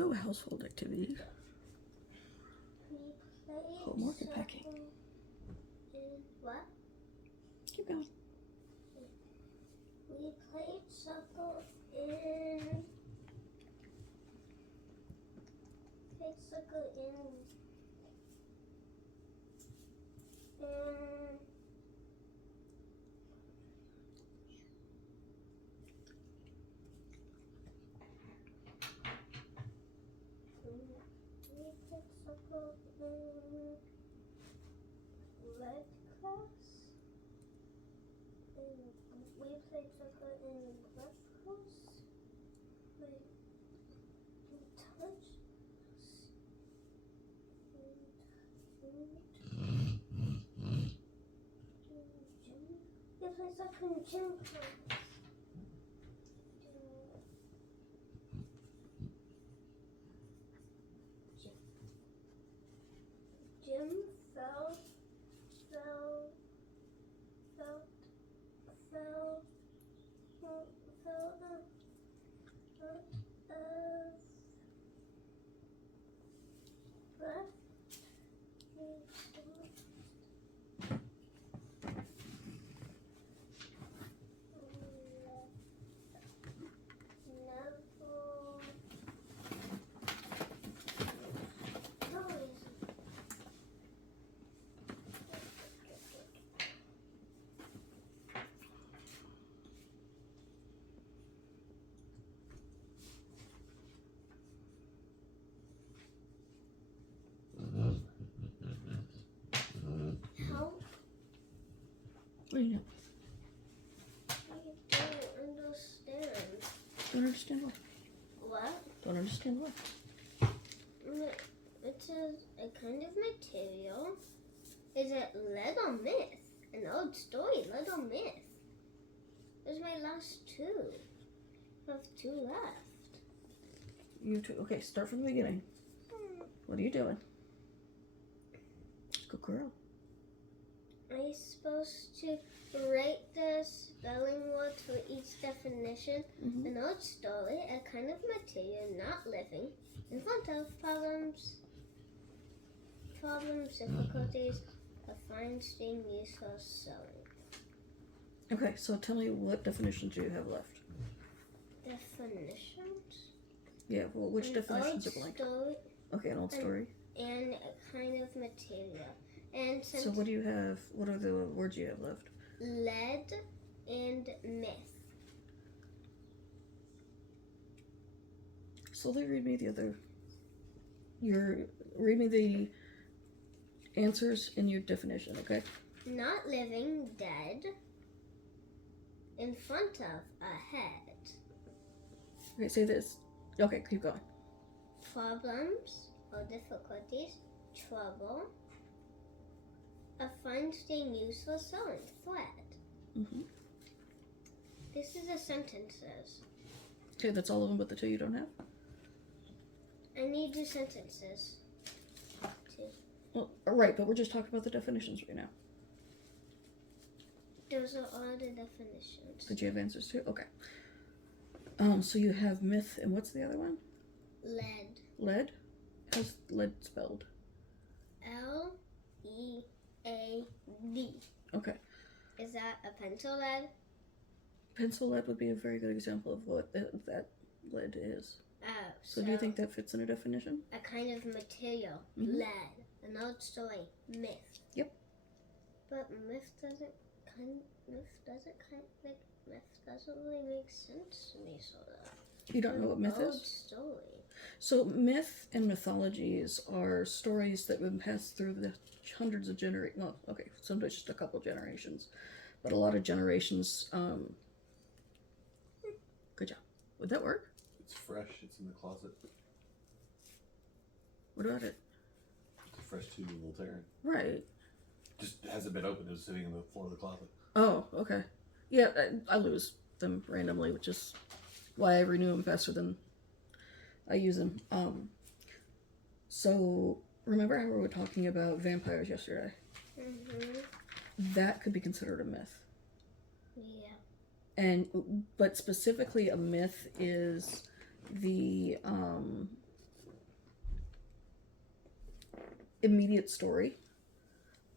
Hello, household activity. Oh, market packing. What? Keep going. We played soccer in. Red Cross. We played soccer in Red Cross. Wait, touch. We played soccer in gym class. Jim fell What do you know? I don't understand. Don't understand what? What? Don't understand what? It says a kind of material. Is it lead or myth? An old story, lead or myth? There's my last two. I have two left. You two. Okay, start from the beginning. What are you doing? Good girl. I'm supposed to write the spelling words for each definition. Mm-hmm. An old story, a kind of material not living, in front of problems, difficulties, a fine string used for sewing. Okay, so tell me what definitions do you have left? Definitions? Yeah, well, which definitions are old blank? Story Okay, an old story. and a kind of material. And So what do you have? What are the words you have left? lead and myth. Slowly read me the other. Read me the answers in your definition, okay? Not living, dead. In front of, ahead. Okay, say this. Okay, keep going. Problems or difficulties, trouble. A fine string used for sewing, thread. Mm-hmm. This is the sentences. Okay, that's all of them but the two you don't have? I need the sentences. Well, right, but we're just talking about the definitions right now. Those are all the definitions. Did you have answers to? Okay. So you have myth, and what's the other one? Lead. Lead? How's lead spelled? L-E-A-D. Okay. Is that a pencil lead? Pencil lead would be a very good example of what that lead is. Oh, So do you think that fits in a definition? A kind of material, Mhm. lead, an old story, myth. Yep. But myth doesn't really make sense to me, sort of. You don't know what myth old is? Story. So myth and mythologies are stories that have been passed through the hundreds of generations. Well, okay, sometimes just a couple generations, but a lot of generations. Good job. Would that work? It's fresh. It's in the closet. What about it? It's a fresh tube of Voltaren. Right. Just hasn't been opened. It was sitting in the floor of the closet. Oh, okay. Yeah, I lose them randomly, which is why I renew them faster than I use them. So remember how we were talking about vampires yesterday? Mm-hmm. That could be considered a myth. Yeah. But specifically a myth is the immediate story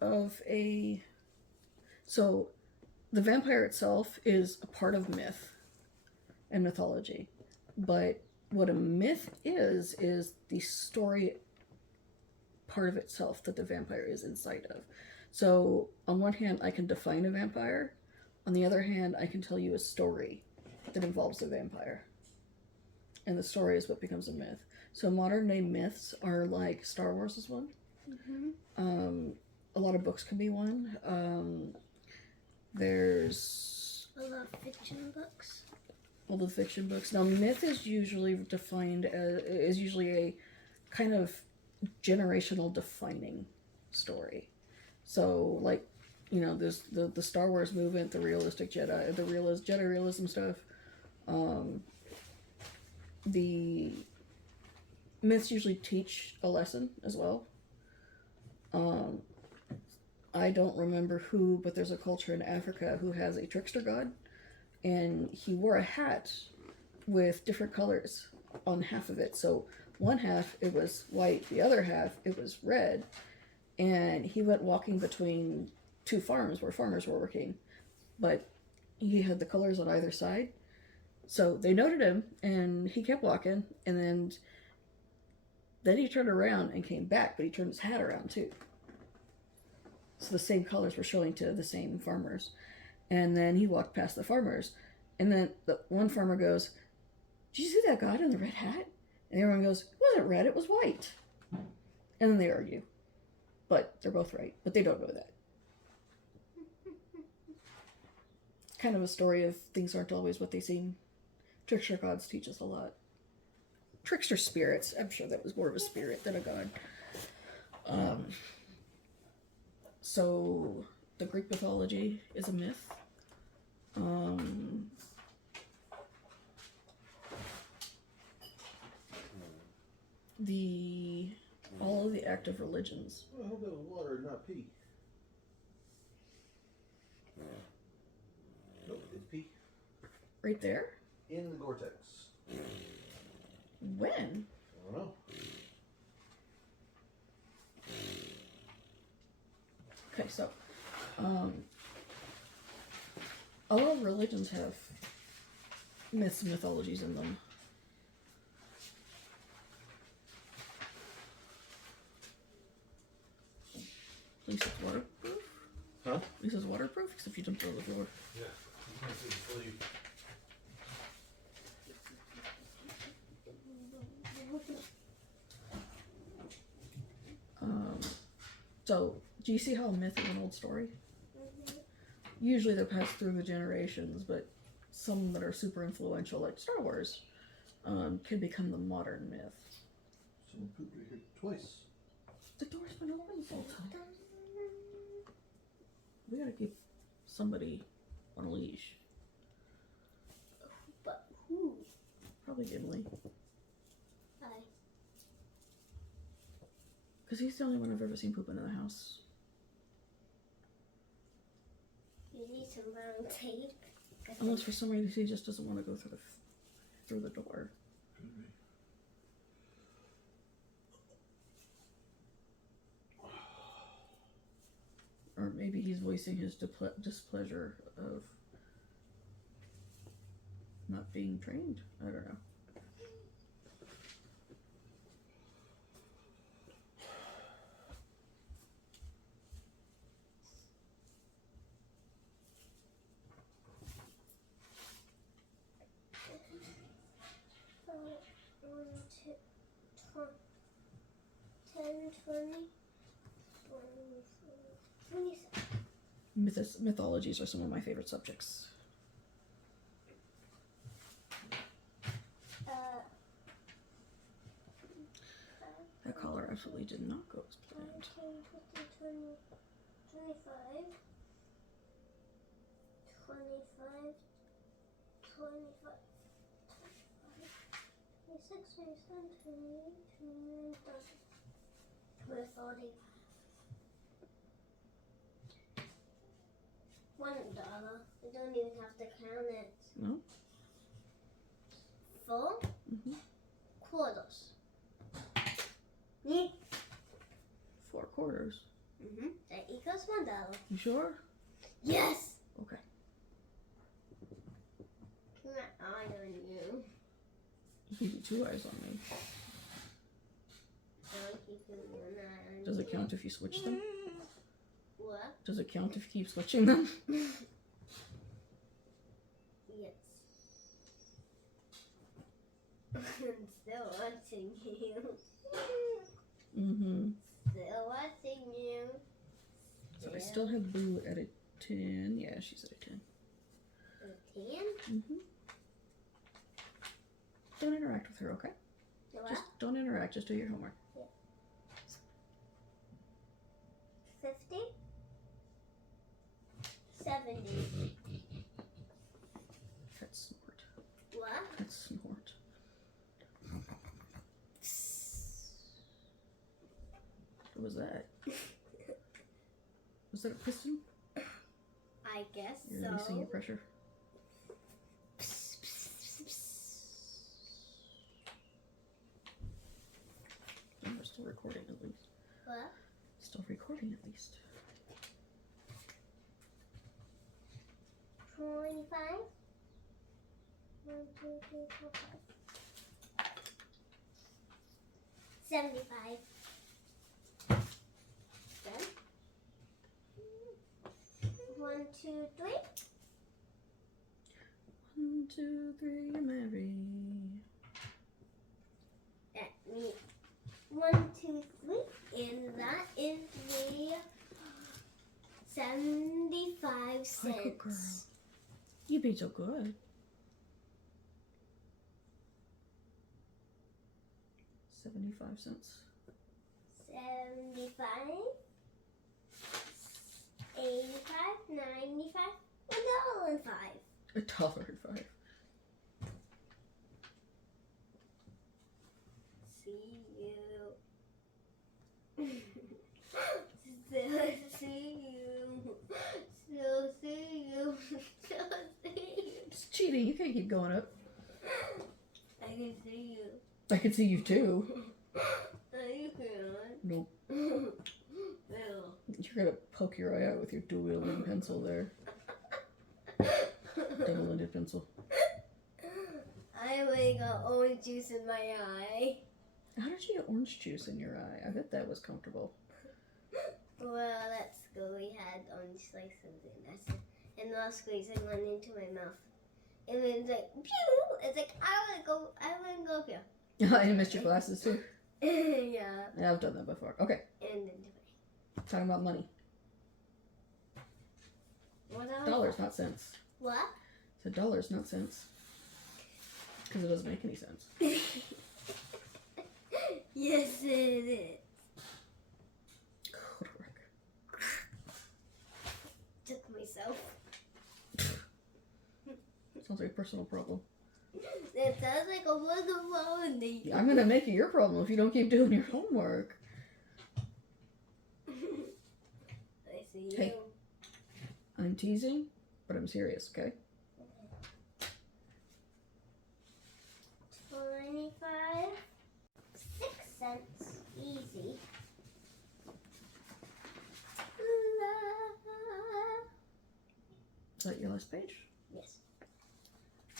of a. So, the vampire itself is a part of myth and mythology, but what a myth is the story part of itself that the vampire is inside of. So, on one hand, I can define a vampire. On the other hand, I can tell you a story that involves a vampire. And the story is what becomes a myth. So, modern day myths are like Star Wars is one. A lot of books can be one. There's I love fiction books. all the fiction books. Now, myth is usually defined as a kind of generational defining story. So, like, you know, there's the Star Wars movement, the realistic Jedi, Jedi realism stuff. The myths usually teach a lesson as well. I don't remember who, but there's a culture in Africa who has a trickster god, and he wore a hat with different colors on half of it. So one half it was white, the other half it was red, and he went walking between two farms where farmers were working, but he had the colors on either side. So they noted him, and he kept walking, and then he turned around and came back, but he turned his hat around too. So the same colors were showing to the same farmers. And then he walked past the farmers. And then the one farmer goes, "Did you see that god in the red hat?" And everyone goes, "It wasn't red, it was white." And then they argue. But they're both right. But they don't know that. Kind of a story of things aren't always what they seem. Trickster gods teach us a lot. Trickster spirits. I'm sure that was more of a spirit than a god. So the Greek mythology is a myth. All of the active religions. Well, I hope that was water and not pee. Nope, it's pee. Right there? In the Gore-Tex. When? I don't know. Okay, so a lot of religions have myths and mythologies in them. At least it's waterproof. Huh? At least it's waterproof, except you jumped over the floor. Yeah. You can't see the sleeve. So, do you see how a myth is an old story? Usually they're passed through the generations, but some that are super influential, like Star Wars, can become the modern myth. Someone pooped right here twice. The door's been open this whole time. We gotta keep somebody on a leash. But who? Probably Gimli. Hi. Because he's the only one I've ever seen pooping in the house. You need some brown tape. Unless for some reason he just doesn't want to go through the door. Could be. Or maybe he's voicing his displeasure of not being trained. I don't know. Mythologies are some of my favorite subjects. That collar absolutely did not go as planned. 30. $1. You don't even have to count it. No? 4 Mm-hmm. quarters. 4 quarters. That equals $1. You sure? Yes! Okay. Keep my eye on you. You can keep 2 eyes on me. I'll keep one eye on Does you. it count if you switch them? What? Does it count if you keep switching them? Yes. I'm still watching you. Mm-hmm. Still watching you. So I still have Boo at a 10. Yeah, she's at a 10. 10? Mm-hmm. Don't interact with her, okay? What? Just don't interact. Just do your homework. 50? 70. That's snort. What? That's snort. What was that? Was that a piston? I guess You're so. releasing your pressure. Oh, we're still recording at least. What? Still recording at least. 25? 1, 2, 3, 4, 5. 75. Then 1, 2, 3. 1, 2, 3, you're married. That means 1, 2, 3, and that is the 75 Hi, good girl. cents. You beat so good. 75 cents. 75, 85, 95, $1.05. $1.05. See you. Still see you. Still see you. Still see you. It's cheating. You can't keep going up. I can see you. I can see you too. No, you can't. Nope. No. You're gonna poke your eye out with your dual-wielding pencil there. Double-ended pencil. I already got orange juice in my eye. How did you get orange juice in your eye? I bet that was comfortable. Well, at school we had orange slices and I was squeezing one into my mouth. And then it's like, pew! It's like, I wanna go here. I missed your glasses too. Yeah. Yeah, I've done that before. Okay, And then talking about money. what else? Dollars, not cents. What? Said dollars, not cents. Because it doesn't make any sense. Yes, it is. Go to work. Took myself. Sounds like a personal problem. It sounds like a wonderful day. I'm gonna make it your problem if you don't keep doing your homework. I see Hey. you. I'm teasing, but I'm serious, okay? 25, 6 cents, easy. Is that your last page? Yes.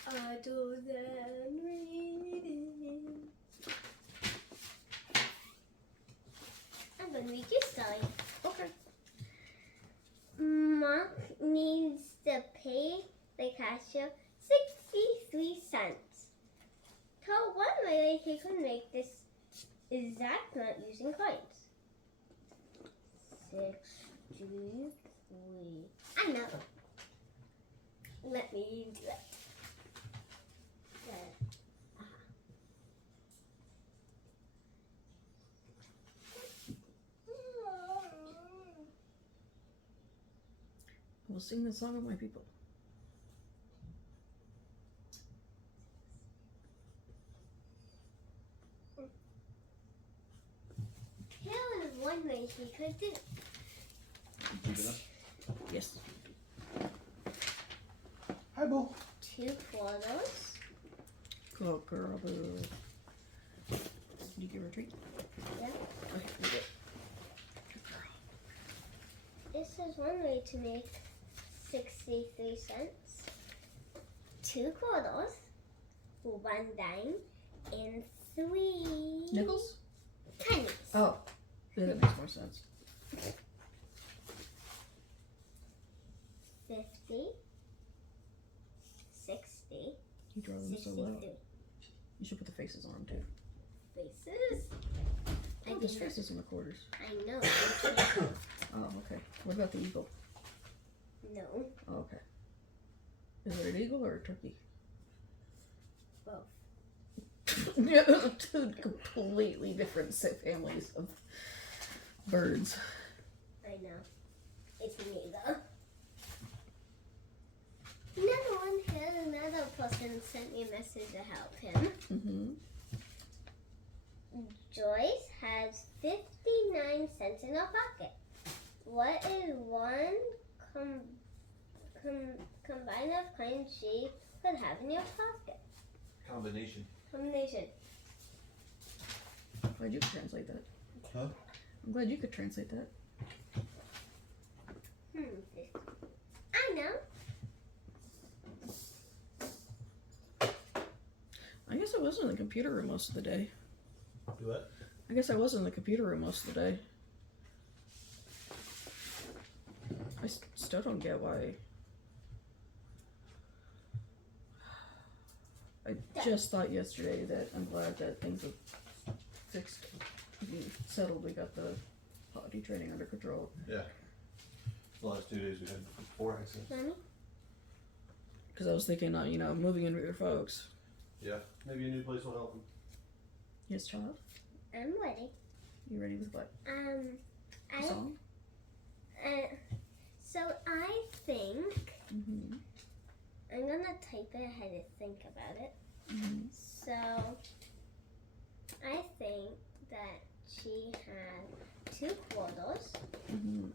Other than reading. I'm gonna read your story. Okay. Mark needs to pay the cashier 63 cents. Tell one way he can make this exact amount using coins. 63. I know. Let me do it. We'll sing the song of my people. Here is one way he could do. Deep enough? Yes. Hi, Bo. 2 quarters. Go, girl, boo. Did you give her a treat? Yeah. Okay, we did. this is one way to make 63 cents. 2 quarters, 1 dime, and 3 Nickels? pennies. Oh, yeah, that makes more sense. 50, 60, You draw them so well. 63. You should put the faces on them too. Faces. I Oh, there's did not- faces in the quarters. I know. I can't. Oh, okay. What about the eagle? No. Oh, okay. Is it an eagle or a turkey? Both. Yeah, those are two completely different families of birds. I know. It's neither. Another one here, another person sent me a message to help him. Mm-hmm. Joyce has 59 cents in her pocket. What is one combine of coins she could have in your pocket? Combination. Combination. I'm glad you could translate that. Huh? I'm glad you could translate that. I know. I guess I was in the computer room most of the day. Do what? I guess I was in the computer room most of the day. I still don't get why. I just thought yesterday that I'm glad that things have fixed, settled. We got the potty training under control. Yeah. The last 2 days we had 4 accidents. Mommy? Because I was thinking, moving in with your folks. Yeah. Maybe a new place will help them. Yes, child. I'm ready. You ready with what? I Song? so I think Mm-hmm. I'm gonna type it ahead to think about it. Mm-hmm. So I think that she had 2 quarters Mm-hmm.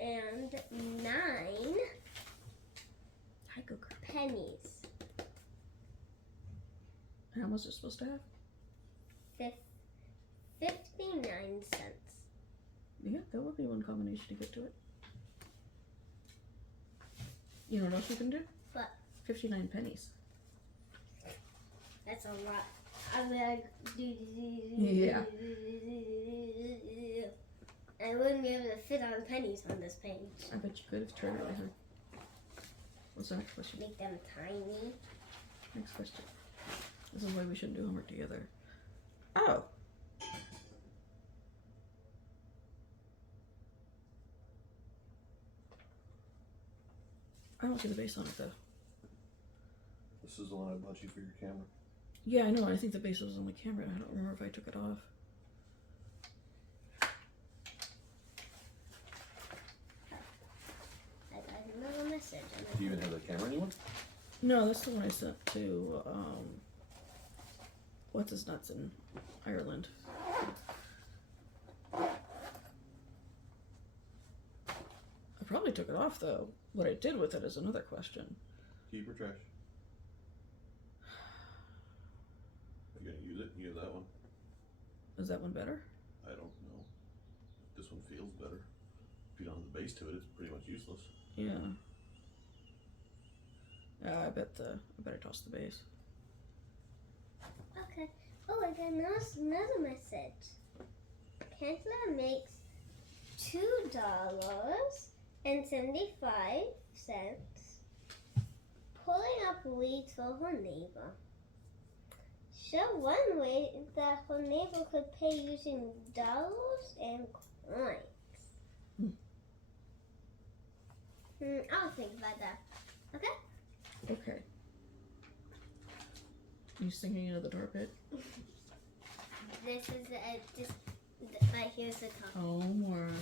and 9 Hi, go girl. pennies. How much is it supposed to have? 59 cents. Yeah, that would be one combination to get to it. You know what else you can do? What? 59 pennies. That's a lot. I'm gonna do. Yeah. I wouldn't be able to fit on pennies on this page. I bet you could if you tried really hard. What's the next question? Make them tiny. Next question. This is why we shouldn't do homework together. Oh. I don't see the base on it though. This is the one I bought you for your camera. Yeah, I know. I think the base was on the camera. I don't remember if I took it off. I got another message. Do you even have that camera anymore? No, that's the one I sent to, what's his nuts in Ireland. I probably took it off though. What I did with it is another question. Keep or trash? Are you gonna use it? Use that one? Is that one better? I don't know. This one feels better. If you don't have the base to it, it's pretty much useless. Yeah. Yeah, I better toss the base. Okay. Oh, I got another message. Candler makes $2.75 pulling up weeds for her neighbor. Show one way that her neighbor could pay using dollars and coins. I'll think about that. Okay? Okay. You singing into the tar pit? This is right here's the top. Homework.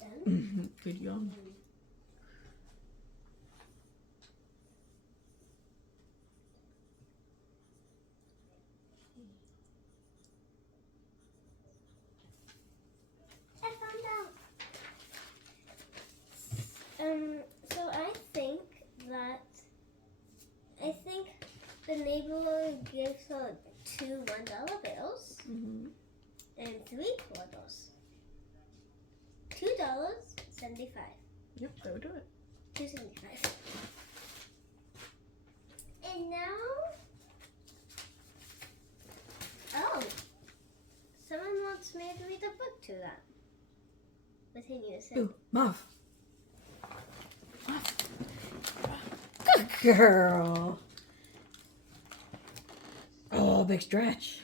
Done? Good yawn. I found out. people give her 2 $1 bills Mm-hmm. and 3 quarters. $2.75. Yep, that would do it. $2.75. And now, oh, someone wants me to read a book to them. Within unison. Ooh, Muff. Muff. Good girl. Oh, big stretch.